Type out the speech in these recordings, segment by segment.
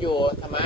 อยู่ทำไม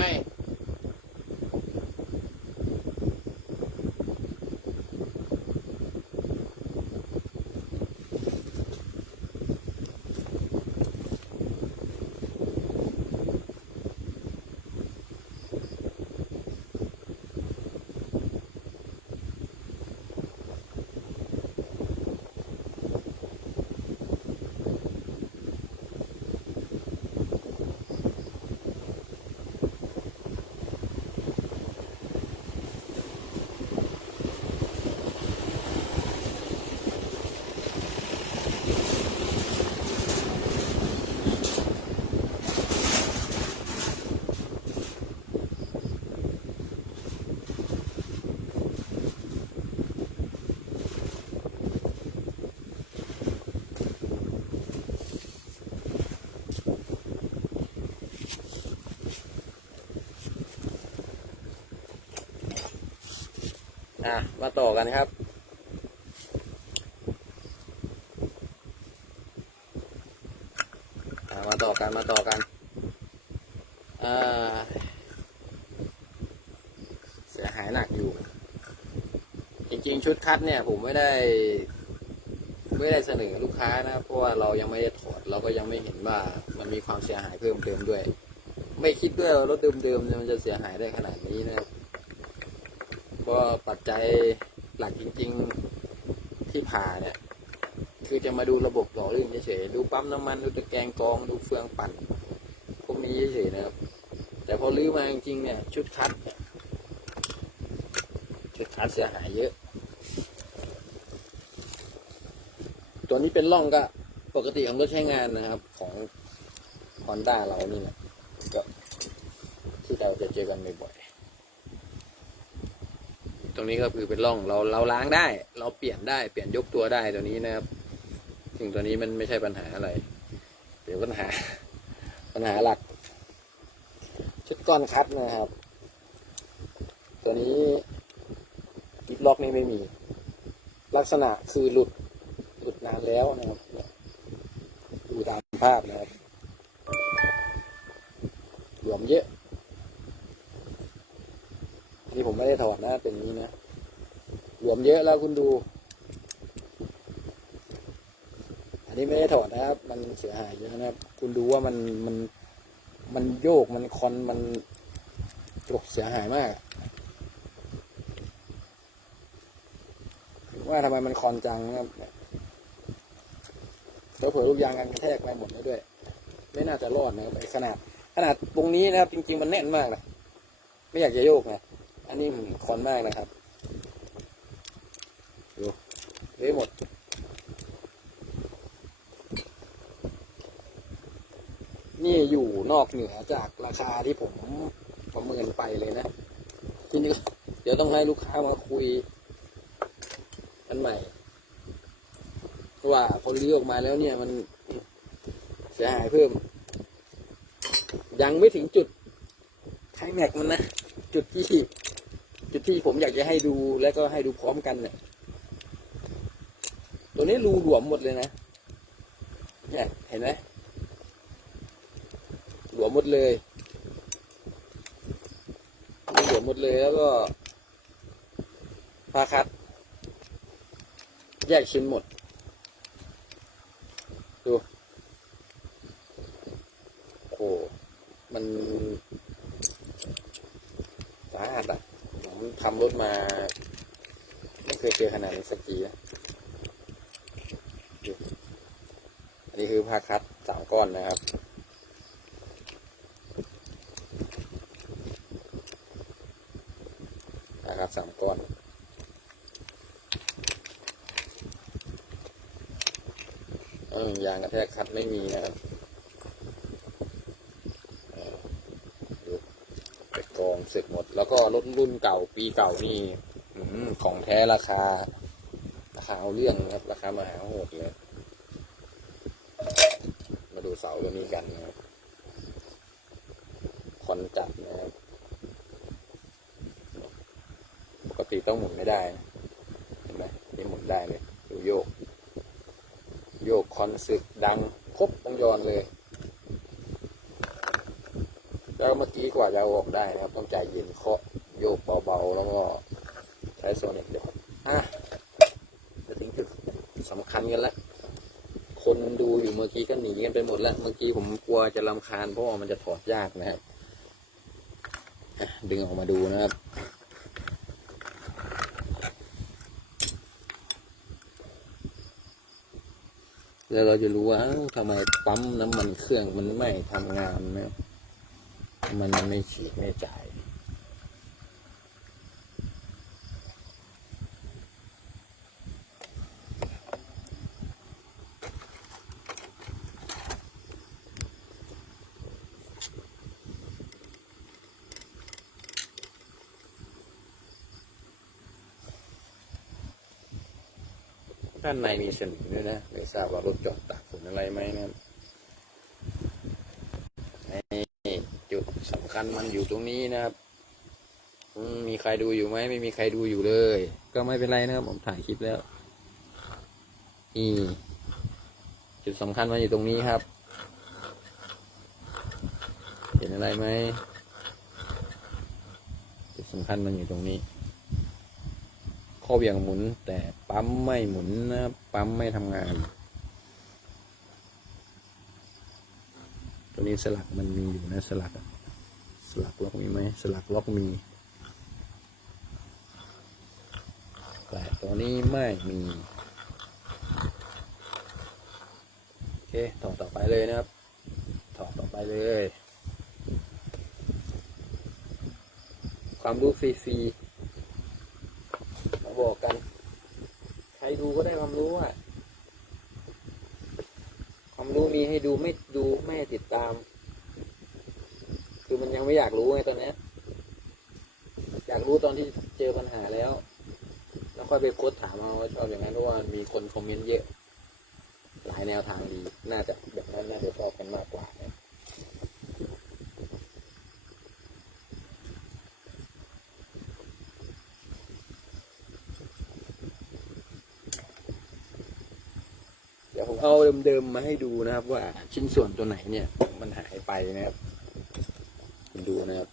อะมาต่อกันครับ มาต่อกันมาต่อกันเสียหายหนักอยู่ จริงๆ ชุดคัดเนี่ย ผมไม่ได้ ไม่ได้เสนอลูกค้านะเพราะว่าเรายังไม่ได้ถอดเราก็ยังไม่เห็นว่ามันมีความเสียหายเพิ่มเติมด้วย ไม่คิดด้วยรถเดิมๆมันจะเสียหายได้ขนาดนี้นะครับ ก็ปัจจัยหลักจริง ๆที่ผ่าเนี่ย คือจะมาดูระบบหล่อลื่นเฉยๆดูปั๊มน้ำมันดูตะแกรงกรองดูเฟืองปั่นพวกนี้เฉยๆนะครับ แต่พอลื้อมาจริงๆเนี่ย ชุดคัดชุดคัดเสียหายเยอะ ตัวนี้เป็นร่องก็ปกติของรถใช้งานนะครับ ของฮอนด้าเรานี่นะก็ที่เราจะเจอกันบ่อย รงนี้ก็คือเป็นร่องเราเราล้างได้ เราเปลี่ยนได้เปลี่ยนยกตัวได้ตัวนี้นะครับถึงตัวนี้มันไม่ใช่ปัญหาอะไรเดี๋ยวปัญหา ปัญหาหลัก ชุดก้อนคัดนะครับ ตัวนี้ปิดล็อกนี่ไม่มี ลักษณะคือหลุดหลุดนานแล้วนะครับดูตามภาพนะครับหลวมเยอะ นี่ผมไม่ได้ถอดนะเป็นนี้นะหลวมเยอะแล้วคุณดู อันนี้ไม่ได้ถอดนะครับ มันเสียหายเยอะนะครับ คุณดูว่ามันมันมันโยกมันคอนมันกรกเสียหายมากถึงว่าทำไมมันคอนจังนะครับแล้วเผื่อลูกยางกันกระแทกไปหมดแล้วด้วย ไม่น่าจะรอดนะครับขนาด ขนาดตรงนี้นะครับ จริง ๆ มันแน่นมากนะไม่อยากจะโยกนะ อันนี้มันคอนมากนะครับ ดูเละหมด นี่อยู่นอกเหนือจากราคาที่ผมประเมินไปเลยนะทีนี้เดี๋ยวต้องให้ลูกค้ามาคุยกันใหม่เพราะว่าพอรื้อออกมาแล้วเนี่ยมันเสียหายเพิ่ม ยังไม่ถึงจุดไคลแม็กมันนะ จุดที่ จุดที่ผมอยากจะให้ดูแล้วก็ให้ดูพร้อมกันเนี่ยตัวนี้รูหลวมหมดเลยนะเนี่ยเห็นไหมหลวมหมดเลยหลวมหมดเลยแล้วก็พาคัด แยกชิ้นหมด ดู โอ้มันสาหัสอะ ผมทำ รถมา ไม่เคยเจอขนาดนี้สักทีนะอันนี้คือผ้าคัดสามก้อนนะครับนะครับสามก้อนยางกระแทกคัดไม่มีนะครับเออดูไปกองเสร็จหมด แล้วก็รถรุ่นเก่าปีเก่านี่ของแท้ราคา ราคาเอาเรื่องครับ ราคามหาโหดเลยมาดูเสาตัวนี้กันนะครับคอนจัดนะครับปกติต้องหมุนไม่ได้นะเห็นไหมนี่หมุนได้เลยดูโยก โยกคอนสึกดังครบวงจรเลย แล้วเมื่อกี้กว่าจะออกได้นะครับ ต้องใจเย็นเคาะโยกเบาๆ แล้วก็ใช้โซนิกเดี๋ยวอะจะถึงจุดสำคัญกันแล้วคนดูอยู่เมื่อกี้ก็หนีกันไปหมดแล้ว เมื่อกี้ผมกลัวจะลำคาญเพราะว่ามันจะถอดยากนะครับดึงออกมาดูนะครับแล้วเราจะรู้ว่าทำไมปั๊มน้ำมันเครื่องมันไม่ทำงานนะครับ มันไม่ฉีดไม่จ่ายด้านในมีสนิมด้วยนะ ไม่ทราบว่ารถจอดตากฝนอะไรไหมนะครับนี่จุดสำ คัญมันอยู่ตรงนี้นะครับมมีใครดูอยู่ไหมไม่มีใครดูอยู่เลย ก็ไม่เป็นไรนะครับผมถ่ายคลิปแล้วนี่จุดสำคัญมันอยู่ตรงนี้ครับ เห็นอะไรไหมจุดสำคัญมันอยู่ตรงนี้ ข้อเบี่ยงหมุน แต่ปั๊มไม่หมุนนะปั๊มไม่ทำงาน ตัวนี้สลักมันมีอยู่นะสลักอะ สลักล็อกมีไหมสลักล็อกมีแต่ตัวนี้ไม่มีโอเคต่อต่อไปเลยนะครับต่อต่อไปเลย ความรู้ฟรีๆมาบอกกัน ใครดูก็ได้ความรู้อะความรู้มีให้ดูไม่ให้ติดตาม คือมันยัง ไม่อยากรู้ไงตอนนี้อยากรู้ตอนที่เจอปัญหาแล้ว แล้วค่อยไปโพสถามเอาว่าชอบอย่างนั้นเพราะว่ามีคนคอมเมนต์เยอะ หลายแนวทางดี น่าจะแบบนั้นน่าจะชอบกันมากกว่านะเดี๋ยวผมเอาเดิมๆมาให้ดูนะครับ ว่าชิ้นส่วนตัวไหนเนี่ย มันหายไปนะครับ ดูนะครับ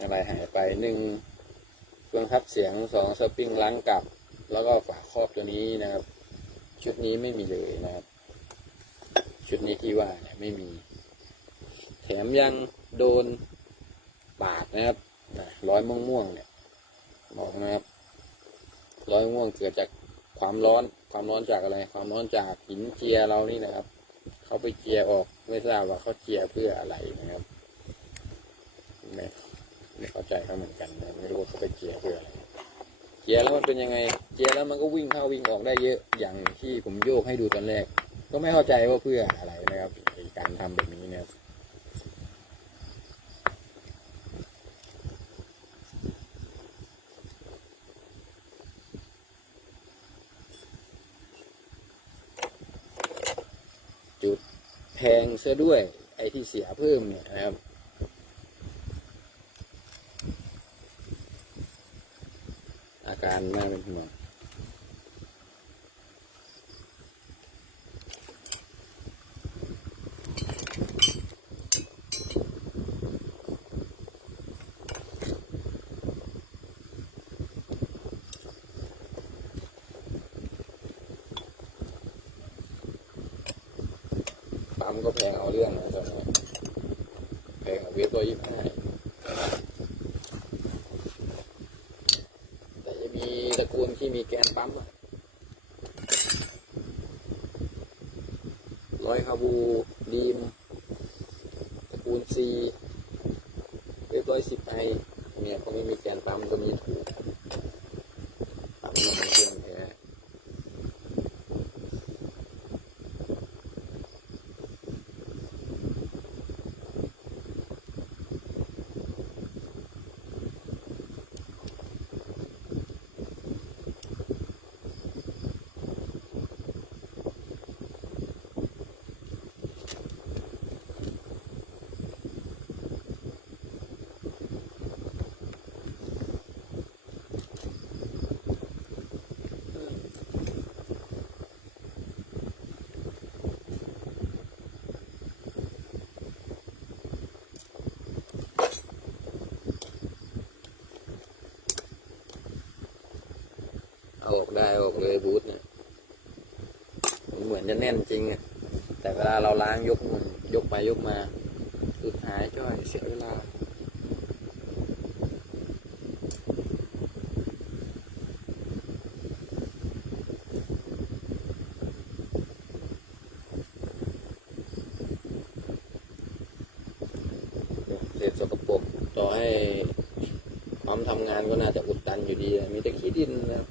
อะไรหายไปหนึ่งเครื่องพับเสียงสองสปริงล้างกลับ แล้วก็ฝาครอบตัวนี้นะครับ ชุดนี้ไม่มีเลยนะครับ ชุดนี้ที่ว่าเนี่ยไม่มี แถมยังโดนปาดนะครับร้อยม่วงม่วงๆเนี่ยบอกนะครับร้อยม่วงเกิดจากความร้อน ความร้อนจากอะไร ความร้อนจากหินเจียเรานี่นะครับ เขาไปเจียออก ไม่ทราบว่าเขาเจียเพื่ออะไรนะครับไม่ไม่เข้าใจเขาเหมือนกันนะไม่รู้ว่าเขาไปเจียเพื่ออะไรเจียแล้วมันเป็นยังไง เจียแล้วมันก็วิ่งเข้าวิ่งออกได้เยอะอย่างที่ผมโยกให้ดูตอนแรก ก็ไม่เข้าใจว่าเพื่ออะไรนะครับการทำแบบนี้นะครับ จุด แพงซะด้วย ไอ้ที่เสียเพิ่มเนี่ยนะครับอาการน่าเป็นห่วงปั๊มก็แพงเอาเรื่องนะตอนนี้แพงกว่าเวฟตัวยี่ห้าแต่จะมีต ระกูลที่มีแกนปั๊มร้อยคาบู ดีม ตระกูลซีเวฟร้อยสิบไอเนี่ยพวกนี้มีแกนปั๊มก็มีถูก กเลยบูทเนี่ยเหมือนจะแน่นจริงอะแต่เวลาเราล้างยกมันยกไปยกมาสุดหายจ้อยเสียเวลาเศษสกปรกต่อให้พร้อมทำงานก็น่าจะอุดตันอยู่ดี มีแต่ขี้ดินนะครับ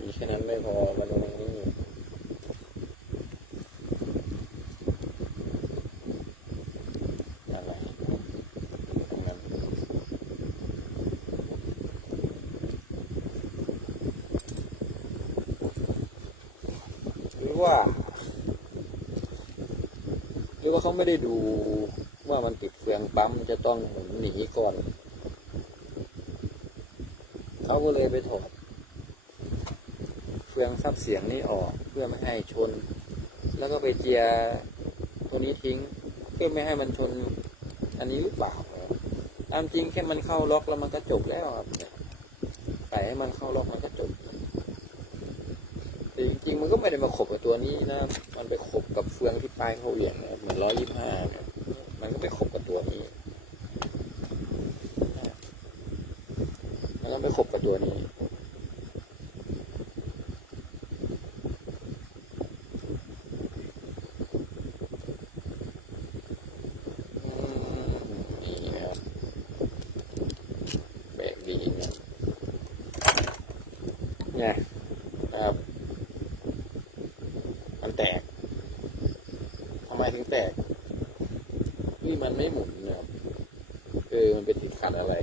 มีแค่นั้นไม่พอมาลงนี่อะไรตรงนั้น หรือว่า หรือว่าเขา ไม่ได้ดูว่ามันติดเฟืองปั๊มจะต้องหมุนหนีก่อน เขาก็เลยไปถอดเฟืองซับเสียงนี้ออกเพื่อไม่ให้ชน แล้วก็ไปเจียตัวนี้ทิ้ง เพื่อไม่ให้มันชน อันนี้หรือเปล่าตามจริงแค่มันเข้าล็อกแล้วมันก็จบแล้วครับใส่ให้มันเข้าล็อกมันก็ มันก็ไม่ได้มาขบกับตัวนี้นะ มันไปขบกับเฟืองที่ปลายเขาเหวี่ยงนะเหมือนร้อยยี่ห้าเนี่ยมันก็ไปขบกับตัวนี้มันก็ไปขบกับตัวนี้นี่ครับแบกดีนะเนี่ยนะครับ มันแตก ทำไมถึงแตก นี่ มันไม่หมุนนะครับเออมันเป็นติดขัดอะไร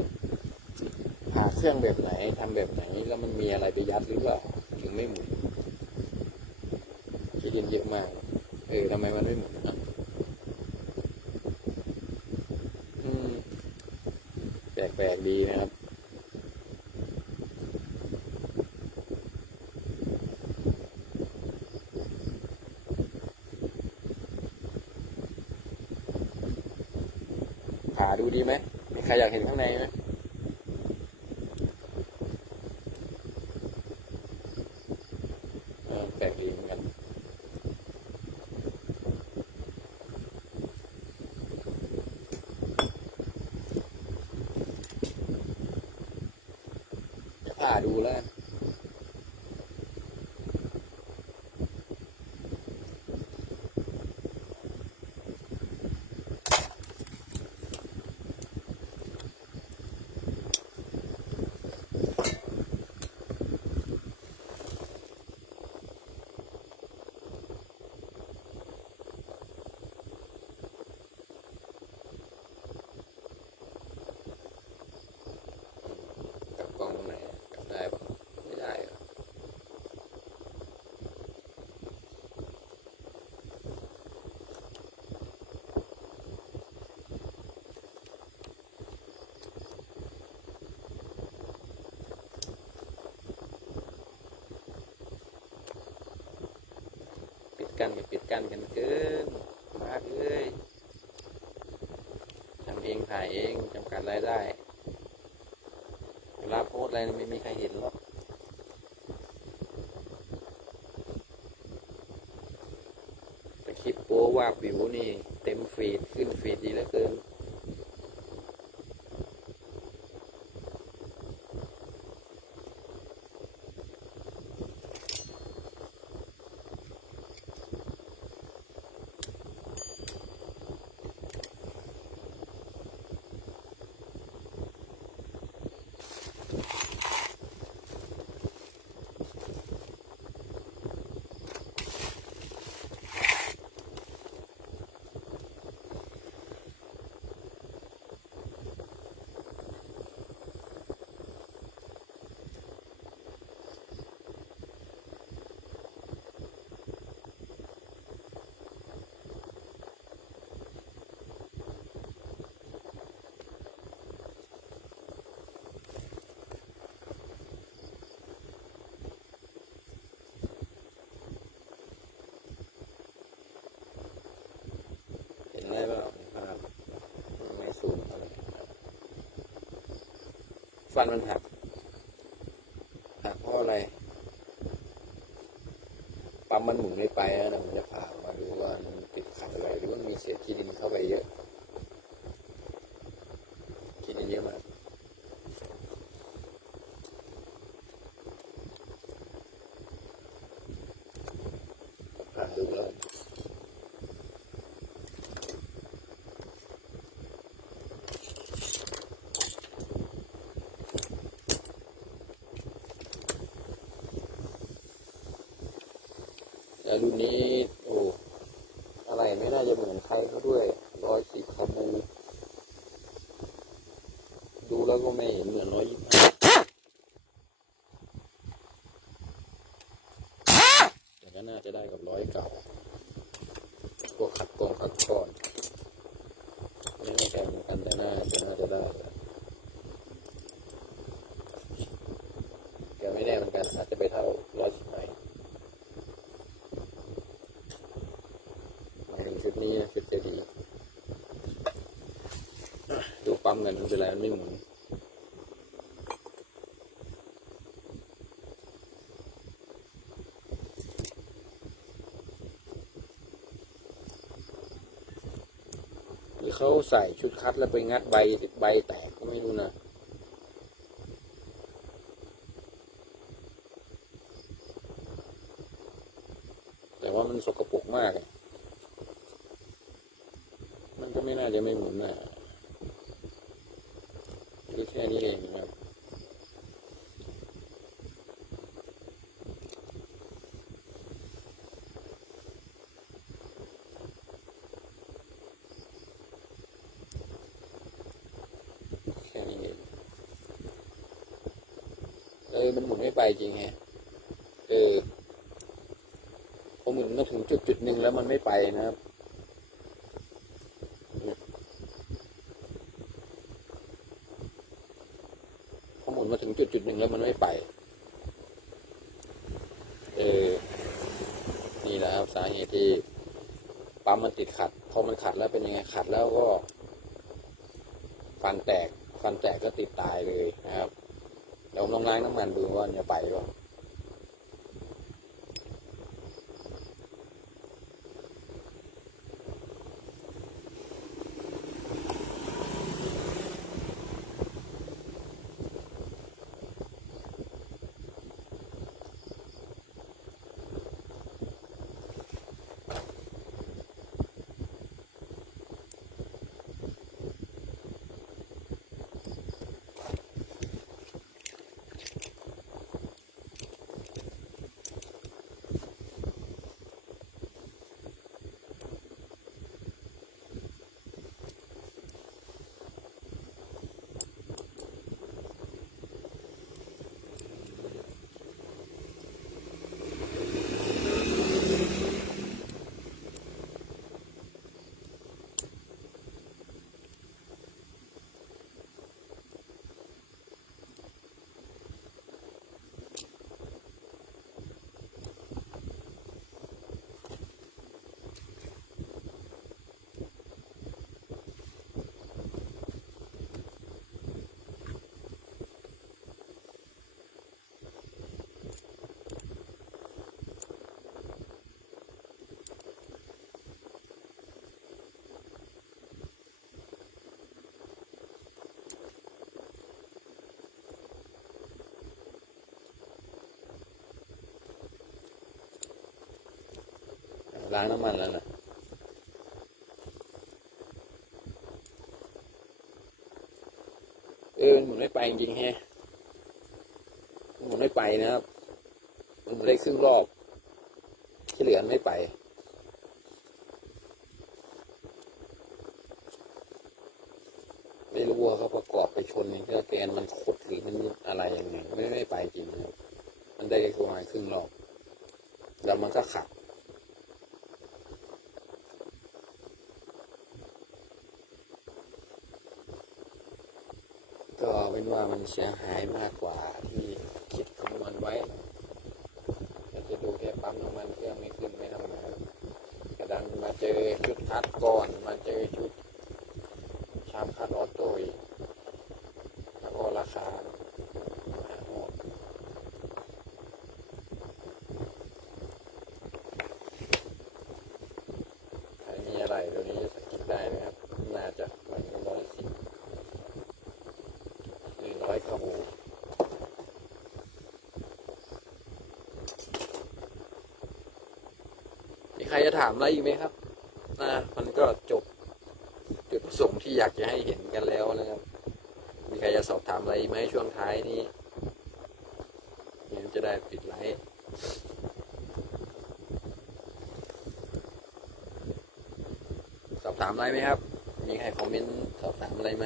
หาเครื่องแบบไหนทำแบบไหนแล้วมันมีอะไรไปยัดหรือเปล่าถึงไม่หมุนคิดเยอะมาก เออทำไมมันไม่หมุนอะอืม แปลกๆดีนะครับ ผ่าดูดีไหมมีใครอยากเห็ นข้างในไหมเออแปลกดีเหมือนกัน จะผ่าดูแล้วกันกลับกล้องตรงไหนกลับได้ปะไม่ได้เหรอปิด กันกับปิดกันกันเกินมากเลยทำเองถ่ายเองจำกัดรายได้เวลาโพสอะไรไม่มีใครเห็นหรอกแต่คลิปโป้ว่าวิวนี่ เต็มฟีดขึ้นฟีดดีเหลือเกิน อ ฟันมันหักหักเพราะอะไรปั๊มมันหมุนไม่ไปนะเดี๋ยวผมจะผ่าออกมาดูว่ามันติดขัดอะไร หรือว่ามีเศษขี้ดินเข้าไปเยอะขี้ดินเยอะมากผ่าดูแล้ว แต่ รุ่นนี้โอ้อะไรไม่น่าจะเหมือนใครเขาด้วยร้อยสิบคาบูดูแล้วก็ไม่เห็นเหมือนร้อยยี่สิบแต่ก็น่าจะได้กับร้อยเก่าพวกขัดกองขัดก้อน ไม่แน่ใจเหมือนกันแต่น่าจะน่าจะได้แต่ไม่แน่เหมือนกันอาจจะไปเท่าร้อยสิบไหน หมายถึงชุดนี้นะชุดเจดีอะดู ปั๊มกันมันเป็นไรมไม่หมุนหรือเขาใส่ชุดคัดแล้วไปงัดใบใบแตกก็ไม่รู้นะ แต่ว่ามันสกปรกมากเลย มันก็ไม่น่าจะไม่หมุนนะหรือแค่นี้เองนะครับ แค่นี้เองเออมันหมุนไม่ไปจริงแฮะเออพอหมุนมาถึงจุดจุดหนึ่งแล้วมันไม่ไปนะครับพอหมุนมาถึงจุดจุดหนึ่งแล้วมันไม่ไป เออ นี่แหละครับสาเหตุที่ปั๊มมันติดขัด พอมันขัดแล้วเป็นยังไงขัดแล้วก็ ฟันแตก ฟันแตกก็ติดตายเลยนะครับ ลองล้างน้ำมันดูว่าจะไปหรือเปล่า ล้างน้ำมันแล้วนะเออหมุนไม่ไปจริงแฮะหมุนไม่ไปนะครับมันหมุนได้ครึ่งรอบที่เหลือไม่ไปไม่รู้ว่าเขาประกอบไปชนนี่ก็แกนมันคดหรือมันอะไรยังไงไม่ไม่ไปจริงครับมันได้แค่ประมาณครึ่งรอบแล้วมันก็ขับ ก็ เสียหายมากกว่าที่คิดคำนวณไว้ก็จะดูแค่ปั๊มน้ำมันเครื่องไม่ขึ้นไม่ทำงานกระดันมาเจอชุดคัดก่อน มาเจอชุดชามคัดออโตอีกแล้วก็ราคา ใครจะ ถามอะไรอีกไหมครับนะมันก็จบจุดประสงค์ที่อยากจะให้เห็นกันแล้วนะครับ มีใครจะสอบถามอะไรไหมช่วงท้ายนี้เนี่ยจะได้ปิดไลฟ์สอบถามอะไรไหมครับ มีใครคอมเมนต์สอบถามอะไรไหม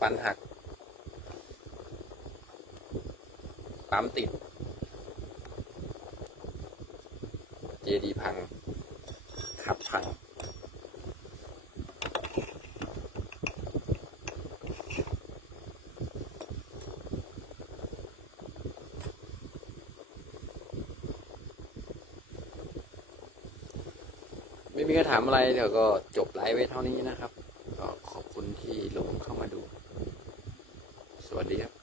ฟันหักปั๊มติด เจดีพังขับพัง ไม่มีคำถามอะไรเดี๋ยวก็จบไลฟ์ไว้เท่านี้นะครับ ก็ขอบคุณที่ลงเข้ามาดู สวัสดีครับ